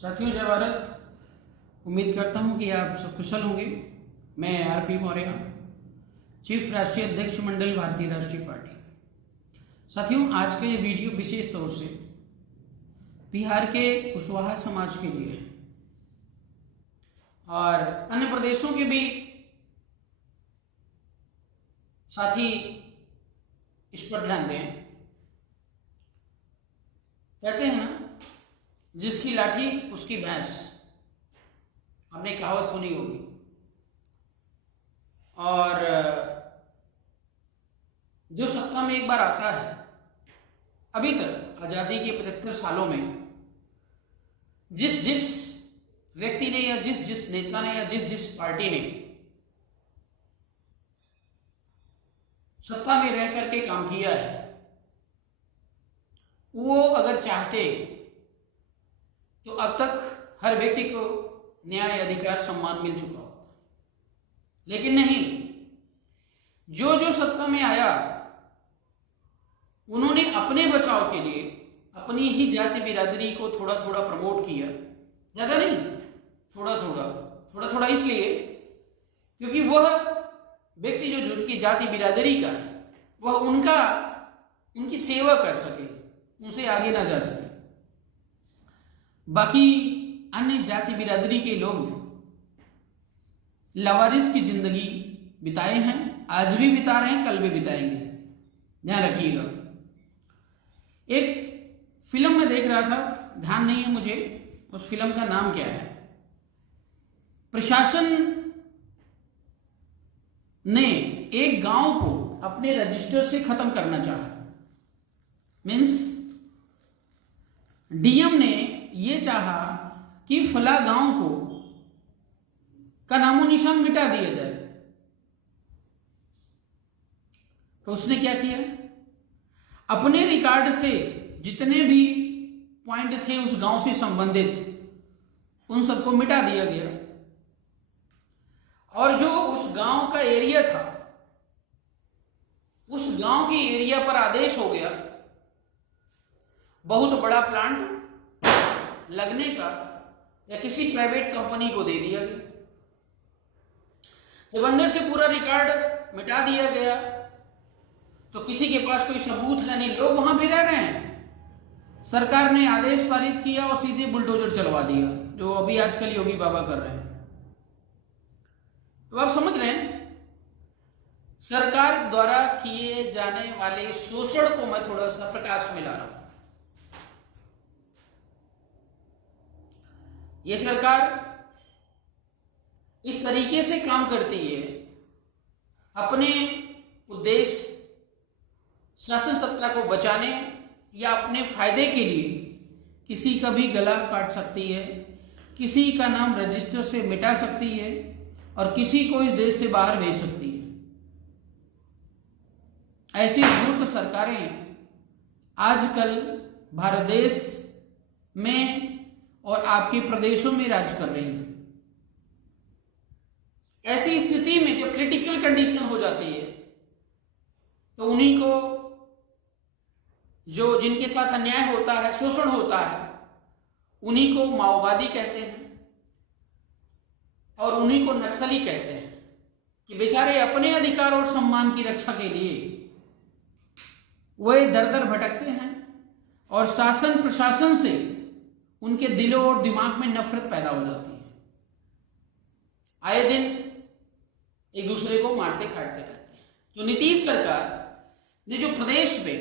साथियों, जय भारत। उम्मीद करता हूं कि आप सब कुशल होंगे। मैं आरपी मौर्य, चीफ राष्ट्रीय अध्यक्ष मंडल भारतीय राष्ट्रीय पार्टी। साथियों, आज का ये वीडियो विशेष तौर से बिहार के कुशवाहा समाज के लिए है और अन्य प्रदेशों के भी साथी इस पर ध्यान दें। कहते हैं ना, जिसकी लाठी उसकी भैंस, हमने कहावत सुनी होगी। और जो सत्ता में एक बार आता है, अभी तक आजादी के 75 सालों में जिस जिस व्यक्ति ने या जिस जिस नेता ने या जिस जिस पार्टी ने सत्ता में रह करके काम किया है, वो अगर चाहते तो अब तक हर व्यक्ति को न्याय, अधिकार, सम्मान मिल चुका होता। लेकिन नहीं, जो जो सत्ता में आया उन्होंने अपने बचाव के लिए अपनी ही जाति बिरादरी को थोड़ा थोड़ा प्रमोट किया। ज्यादा नहीं, थोड़ा थोड़ा इसलिए क्योंकि वह व्यक्ति जो उनकी जाति बिरादरी का है, वह उनकी सेवा कर सके, उनसे आगे ना जा सके। बाकी अन्य जाति बिरादरी के लोग लावारिस की जिंदगी बिताए हैं, आज भी बिता रहे हैं, कल भी बिताएंगे। ध्यान रखिएगा। एक फिल्म में देख रहा था, ध्यान नहीं है मुझे उस फिल्म का नाम क्या है। प्रशासन ने एक गांव को अपने रजिस्टर से खत्म करना चाहा। मीन्स डीएम ने ये चाहा कि फला गांव को का नामो निशान मिटा दिया जाए। तो उसने क्या किया, अपने रिकॉर्ड से जितने भी पॉइंट थे उस गांव से संबंधित, उन सबको मिटा दिया गया। और जो उस गांव का एरिया था, उस गांव के एरिया पर आदेश हो गया बहुत बड़ा प्लांट लगने का, या किसी प्राइवेट कंपनी को दे दिया गया। जब अंदर से पूरा रिकॉर्ड मिटा दिया गया तो किसी के पास कोई सबूत है नहीं, लोग वहां पे रह रहे हैं। सरकार ने आदेश पारित किया और सीधे बुलडोजर चलवा दिया, जो अभी आजकल योगी बाबा कर रहे हैं। तो आप समझ रहे हैं, सरकार द्वारा किए जाने वाले शोषण को मैं थोड़ा सा प्रकाश में ला रहा हूं। ये सरकार इस तरीके से काम करती है, अपने उद्देश्य शासन सत्ता को बचाने या अपने फायदे के लिए किसी का भी गला काट सकती है, किसी का नाम रजिस्टर से मिटा सकती है और किसी को इस देश से बाहर भेज सकती है। ऐसी मूर्ख सरकारें आजकल भारत देश में और आपके प्रदेशों में राज कर रही हैं। ऐसी स्थिति में जब क्रिटिकल कंडीशन हो जाती है तो उन्हीं को, जो जिनके साथ अन्याय होता है, शोषण होता है, उन्हीं को माओवादी कहते हैं और उन्हीं को नक्सली कहते हैं कि बेचारे अपने अधिकार और सम्मान की रक्षा के लिए वे दर दर भटकते हैं और शासन प्रशासन से उनके दिलों और दिमाग में नफरत पैदा हो जाती है। आए दिन एक दूसरे को मारते काटते रहते हैं। तो नीतीश सरकार ने जो प्रदेश में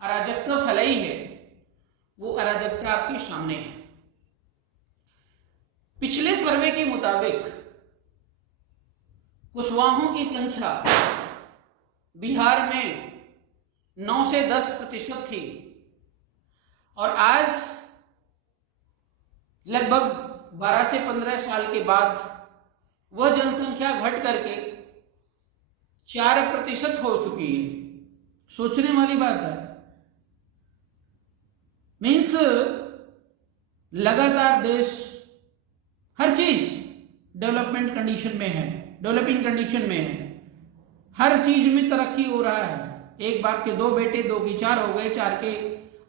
अराजकता फैलाई है, वो अराजकता आपके सामने है। पिछले सर्वे के मुताबिक कुशवाहों की संख्या बिहार में 9 से 10% थी और आज लगभग 12 से 15 साल के बाद वह जनसंख्या घट करके 4% हो चुकी है। सोचने वाली बात है। मीन्स लगातार देश हर चीज डेवलपमेंट कंडीशन में है, डेवलपिंग कंडीशन में है। हर चीज में तरक्की हो रहा है। एक बाप के 2 बेटे, 2 की 4 हो गए, 4 के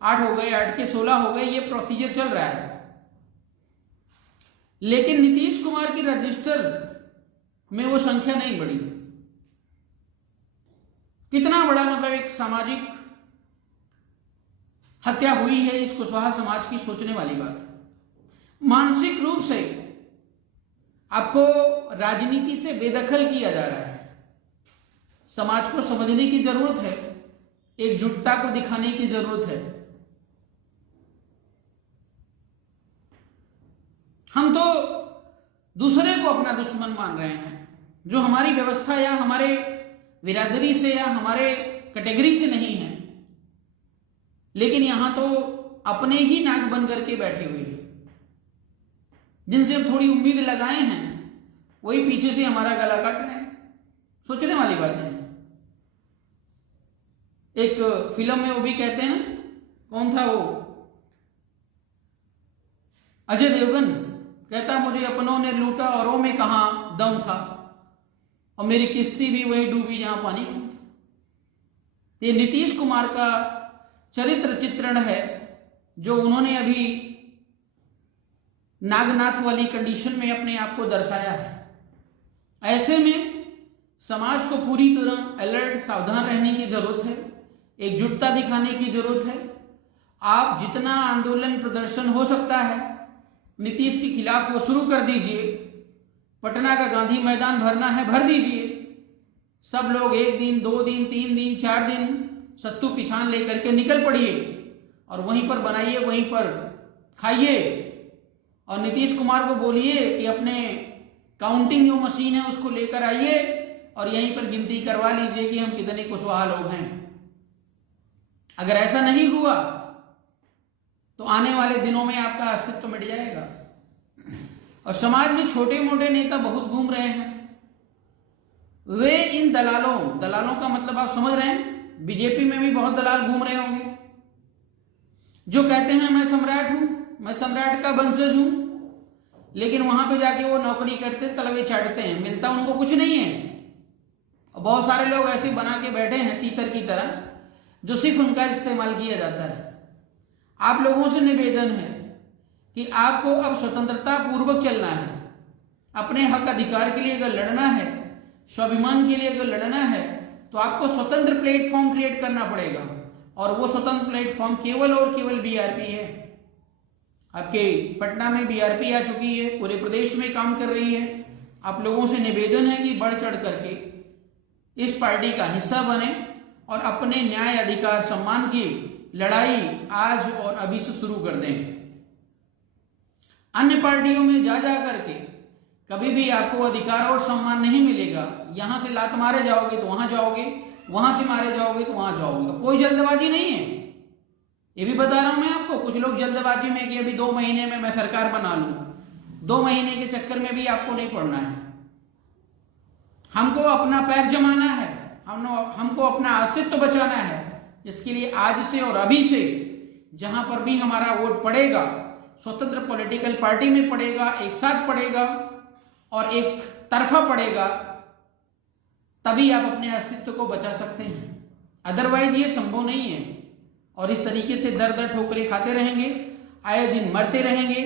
8 हो गए, 8 के 16 हो गए, ये प्रोसीजर चल रहा है। लेकिन नीतीश कुमार की रजिस्टर में वो संख्या नहीं बढ़ी। कितना बड़ा मतलब एक सामाजिक हत्या हुई है इस कुशवाहा समाज की, सोचने वाली बात। मानसिक रूप से आपको राजनीति से बेदखल किया जा रहा है। समाज को समझने की जरूरत है, एकजुटता को दिखाने की जरूरत है। हम तो दूसरे को अपना दुश्मन मान रहे हैं, जो हमारी व्यवस्था या हमारे बिरादरी से या हमारे कैटेगरी से नहीं है, लेकिन यहां तो अपने ही नाक बन करके बैठे हुए हैं। जिनसे हम थोड़ी उम्मीद लगाए हैं वही पीछे से हमारा गला काट रहे हैं। सोचने वाली बात है। एक फिल्म में वो भी कहते हैं, कौन था वो, अजय देवगन कहता मुझे अपनों ने लूटा औरों में कहां दम था, और मेरी किश्ती भी वही डूबी जहां पानी था। ये नीतीश कुमार का चरित्र चित्रण है जो उन्होंने अभी नागनाथ वाली कंडीशन में अपने आप को दर्शाया है। ऐसे में समाज को पूरी तरह अलर्ट, सावधान रहने की जरूरत है, एकजुटता दिखाने की जरूरत है। आप जितना आंदोलन प्रदर्शन हो सकता है नीतीश के खिलाफ वो शुरू कर दीजिए। पटना का गांधी मैदान भरना है, भर दीजिए। सब लोग 1 दिन 2 दिन 3 दिन 4 दिन सत्तू पिसान लेकर के निकल पड़िए और वहीं पर बनाइए, वहीं पर खाइए। और नीतीश कुमार को बोलिए कि अपने काउंटिंग जो मशीन है उसको लेकर आइए और यहीं पर गिनती करवा लीजिए कि हम कितने कुशवाहा लोग हैं। अगर ऐसा नहीं हुआ तो आने वाले दिनों में आपका अस्तित्व मिट जाएगा। और समाज में छोटे मोटे नेता बहुत घूम रहे हैं। वे इन दलालों का मतलब आप समझ रहे हैं। बीजेपी में भी बहुत दलाल घूम रहे होंगे जो कहते हैं मैं सम्राट हूं, मैं सम्राट का वंशज हूं, लेकिन वहां पे जाके वो नौकरी करते, तलवे चाटते हैं, मिलता उनको कुछ नहीं है। और बहुत सारे लोग ऐसे बना के बैठे हैं तीतर की तरह, जो सिर्फ उनका इस्तेमाल किया जाता है। आप लोगों से निवेदन है कि आपको अब स्वतंत्रता पूर्वक चलना है। अपने हक अधिकार के लिए अगर लड़ना है, स्वाभिमान के लिए अगर लड़ना है, तो आपको स्वतंत्र प्लेटफॉर्म क्रिएट करना पड़ेगा। और वो स्वतंत्र प्लेटफॉर्म केवल और केवल बीआरपी है। आपके पटना में बीआरपी आ चुकी है, पूरे प्रदेश में काम कर रही है। आप लोगों से निवेदन है कि बढ़ चढ़ करके इस पार्टी का हिस्सा बने और अपने न्याय, अधिकार, सम्मान की लड़ाई आज और अभी से शुरू कर दें। अन्य पार्टियों में जा करके कभी भी आपको अधिकार और सम्मान नहीं मिलेगा। यहां से लात मारे जाओगे तो वहां जाओगे, वहां से मारे जाओगे तो वहां जाओगे। कोई जल्दबाजी नहीं है, ये भी बता रहा हूं मैं आपको। कुछ लोग जल्दबाजी में कि अभी 2 महीने में मैं सरकार बना लूं, 2 महीने के चक्कर में भी आपको नहीं पड़ना है। हमको अपना पैर जमाना है, हमको अपना अस्तित्व बचाना है। इसके लिए आज से और अभी से जहां पर भी हमारा वोट पड़ेगा, स्वतंत्र पॉलिटिकल पार्टी में पड़ेगा, एक साथ पड़ेगा और एक तरफा पड़ेगा, तभी आप अपने अस्तित्व को बचा सकते हैं। अदरवाइज ये संभव नहीं है। और इस तरीके से दर दर ठोकरें खाते रहेंगे, आए दिन मरते रहेंगे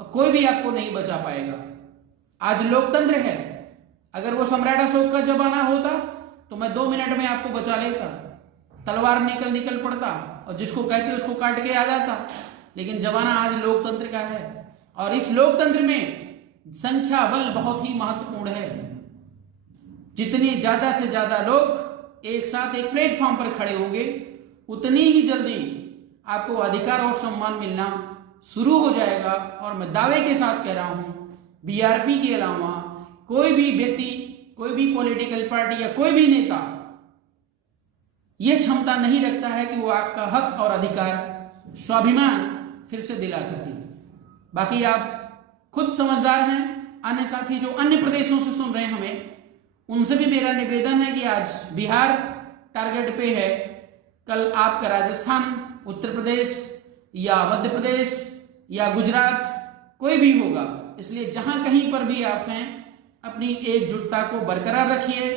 और कोई भी आपको नहीं बचा पाएगा। आज लोकतंत्र है। अगर वो सम्राट अशोक का जमाना होता तो मैं 2 मिनट में आपको बचा लेता, तलवार निकल पड़ता और जिसको कहते उसको काट के आ जाता। लेकिन जमाना आज लोकतंत्र का है और इस लोकतंत्र में संख्या बल बहुत ही महत्वपूर्ण है। जितने ज्यादा से ज्यादा लोग एक साथ एक प्लेटफॉर्म पर खड़े होंगे, उतनी ही जल्दी आपको अधिकार और सम्मान मिलना शुरू हो जाएगा। और मैं दावे के साथ कह रहा हूं, बीआरपी के अलावा कोई भी व्यक्ति, कोई भी पॉलिटिकल पार्टी या कोई भी नेता यह क्षमता नहीं रखता है कि वो आपका हक और अधिकार, स्वाभिमान फिर से दिला सके। बाकी आप खुद समझदार हैं। अन्य साथी जो अन्य प्रदेशों से सुन रहे हैं हमें, उनसे भी मेरा निवेदन है कि आज बिहार टारगेट पे है, कल आपका राजस्थान, उत्तर प्रदेश या मध्य प्रदेश या गुजरात कोई भी होगा। इसलिए जहां कहीं पर भी आप हैं, अपनी एकजुटता को बरकरार रखिए।